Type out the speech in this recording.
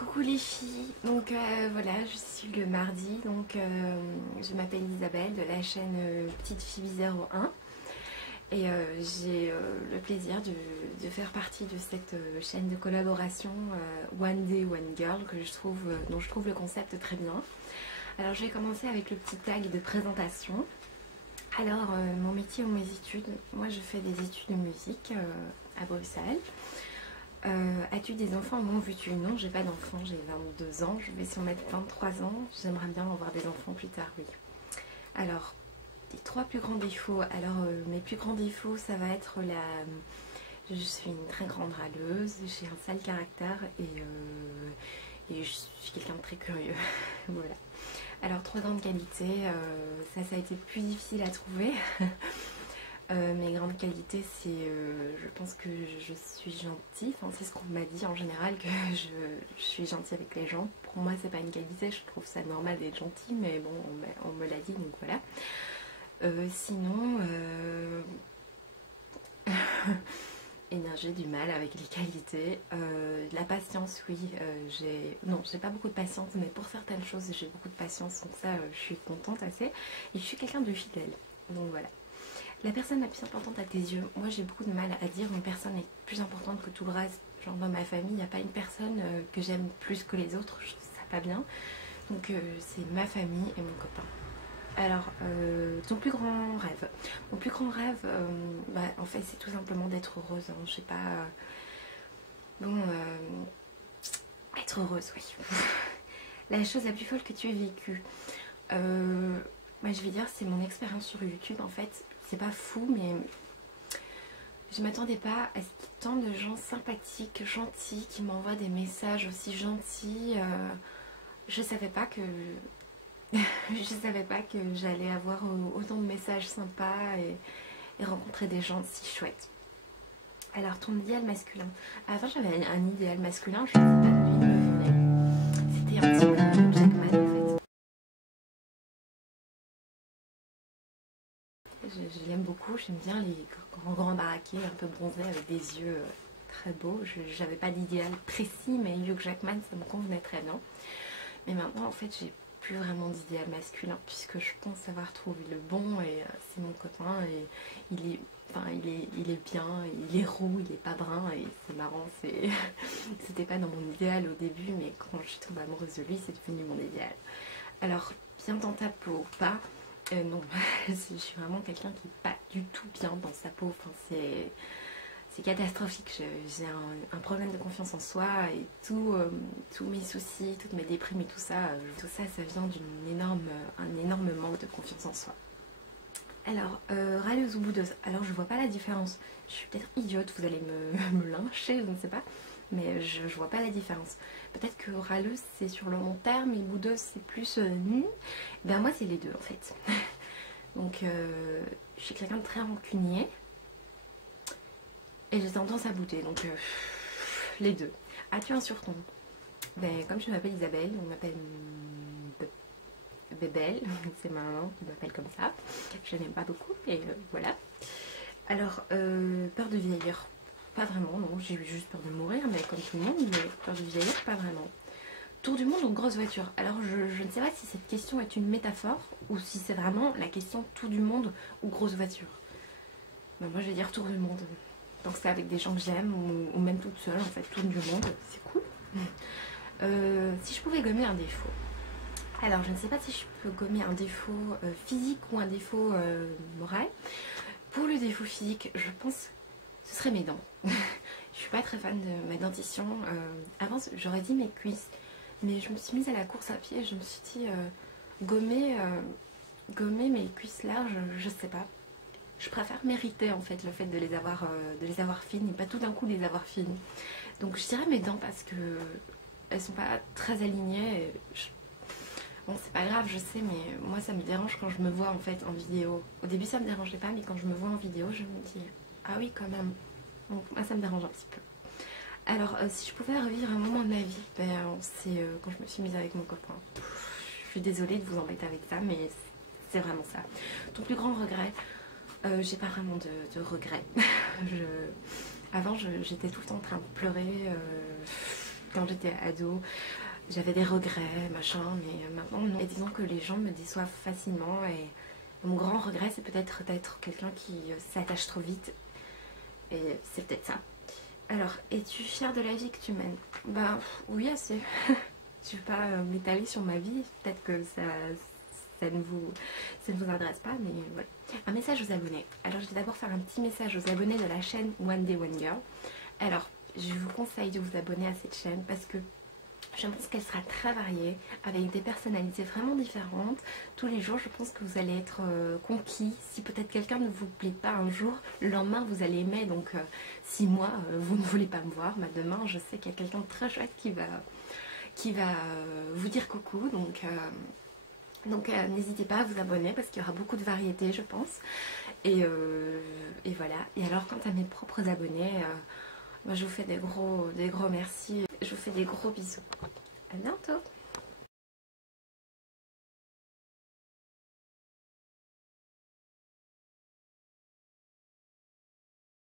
Coucou les filles, donc voilà, je suis le mardi, donc je m'appelle Isabelle de la chaîne Petite Fille 01 et j'ai le plaisir de faire partie de cette chaîne de collaboration One Day One Girl dont je trouve le concept très bien. Alors je vais commencer avec le petit tag de présentation. Alors mon métier ou mes études, moi je fais des études de musique à Bruxelles. As-tu des enfants? Bon, veux-tu? Non, j'ai pas d'enfants, j'ai 22 ans, je vais sur mettre 23 ans, j'aimerais bien avoir des enfants plus tard, oui. Alors, les trois plus grands défauts, mes plus grands défauts, ça va être je suis une très grande râleuse, j'ai un sale caractère et je suis quelqu'un de très curieux, voilà. Alors, trois grandes qualités, ça a été plus difficile à trouver. Mes grandes qualités, c'est je pense que je suis gentille, enfin, c'est ce qu'on m'a dit en général, que je suis gentille avec les gens. Pour moi c'est pas une qualité, je trouve ça normal d'être gentille, mais bon on me l'a dit, donc voilà. Sinon j'ai du mal avec les qualités. La patience, oui, j'ai pas beaucoup de patience, mais pour certaines choses j'ai beaucoup de patience, donc ça je suis contente assez, et je suis quelqu'un de fidèle, donc voilà. La personne la plus importante à tes yeux, moi j'ai beaucoup de mal à dire une personne est plus importante que tout le reste. Genre dans ma famille, il n'y a pas une personne que j'aime plus que les autres, je trouve ça pas bien. Donc c'est ma famille et mon copain. Alors, ton plus grand rêve. Mon plus grand rêve, en fait c'est tout simplement d'être heureuse. Hein. Je sais pas... être heureuse, oui. La chose la plus folle que tu aies vécue. Je vais dire c'est mon expérience sur YouTube en fait. C'est pas fou, mais je m'attendais pas à ce qu'il y ait tant de gens sympathiques, gentils, qui m'envoient des messages aussi gentils. Je savais pas que j'allais avoir autant de messages sympas et rencontrer des gens si chouettes. Alors ton idéal masculin. Avant j'avais un idéal masculin, je ne sais pas d'où il me venait. C'était un petit peu Jackman en fait. Je l'aime beaucoup, j'aime bien les grands baraqués, un peu bronzés avec des yeux très beaux. J'avais pas d'idéal précis, mais Hugh Jackman ça me convenait très bien. Mais maintenant en fait j'ai plus vraiment d'idéal masculin puisque je pense avoir trouvé le bon et c'est mon copain et il est bien, il est roux, il est pas brun et c'est marrant, c'était pas dans mon idéal au début, mais quand je suis tombée amoureuse de lui c'est devenu mon idéal. Alors bien dans ta peau, pas... non, je suis vraiment quelqu'un qui n'est pas du tout bien dans sa peau, enfin, c'est catastrophique, j'ai un problème de confiance en soi et tous mes soucis, toutes mes déprimes et tout ça vient un énorme manque de confiance en soi. Alors, râleuse ou boudeuse, alors je vois pas la différence, je suis peut-être idiote, vous allez me lyncher, je ne sais pas, mais je vois pas la différence. Peut-être que râleuse c'est sur le long terme et boudeuse c'est plus ben moi c'est les deux en fait. Donc je suis quelqu'un de très rancunier et j'ai tendance à bouder, donc les deux. As-tu un surnom? Ben comme je m'appelle Isabelle, on m'appelle Bébelle, c'est ma maman qui m'appelle comme ça. Je n'aime pas beaucoup et voilà. Alors peur de vieillir. Pas vraiment, non, j'ai eu juste peur de mourir, mais comme tout le monde, mais peur de vieillir, pas vraiment. Tour du monde ou grosse voiture? Alors je ne sais pas si cette question est une métaphore ou si c'est vraiment la question tour du monde ou grosse voiture. Ben, moi je vais dire tour du monde. Donc c'est avec des gens que j'aime ou même toute seule en fait, tour du monde, c'est cool. Si je pouvais gommer un défaut. Alors je ne sais pas si je peux gommer un défaut physique ou un défaut moral. Pour le défaut physique, je pense ce serait mes dents. Je suis pas très fan de ma dentition. Avant, j'aurais dit mes cuisses, mais je me suis mise à la course à pied et je me suis dit gommer mes cuisses larges, je sais pas. Je préfère mériter en fait le fait de les avoir fines et pas tout d'un coup les avoir fines. Donc je dirais mes dents parce que elles sont pas très alignées. Bon, c'est pas grave, je sais, mais moi ça me dérange quand je me vois en fait en vidéo. Au début ça me dérangeait pas, mais quand je me vois en vidéo, je me dis ah oui quand même. Donc moi ça me dérange un petit peu. Alors si je pouvais revivre un moment de ma vie, c'est quand je me suis mise avec mon copain. Je suis désolée de vous embêter avec ça, mais c'est vraiment ça. Ton plus grand regret? J'ai pas vraiment de regrets. Avant j'étais tout le temps en train de pleurer. quand j'étais ado, j'avais des regrets, machin, mais maintenant non. Et disons que les gens me déçoivent facilement et mon grand regret c'est peut-être d'être quelqu'un qui s'attache trop vite et c'est peut-être ça. Alors, es-tu fière de la vie que tu mènes? Bah oui, assez. Je ne vais pas m'étaler sur ma vie, peut-être que ça ne vous intéresse pas, mais voilà. Un message aux abonnés. Alors je vais d'abord faire un petit message aux abonnés de la chaîne One Day One Girl. Alors, je vous conseille de vous abonner à cette chaîne parce que je pense qu'elle sera très variée, avec des personnalités vraiment différentes. Tous les jours, je pense que vous allez être conquis. Si peut-être quelqu'un ne vous plaît pas un jour, le lendemain, vous allez aimer. Donc, si moi, vous ne voulez pas me voir, bah, demain, je sais qu'il y a quelqu'un de très chouette qui va vous dire coucou. Donc n'hésitez pas à vous abonner parce qu'il y aura beaucoup de variétés, je pense. Et voilà. Et alors, quant à mes propres abonnés, moi, je vous fais des gros merci. Je vous fais des gros bisous. À bientôt.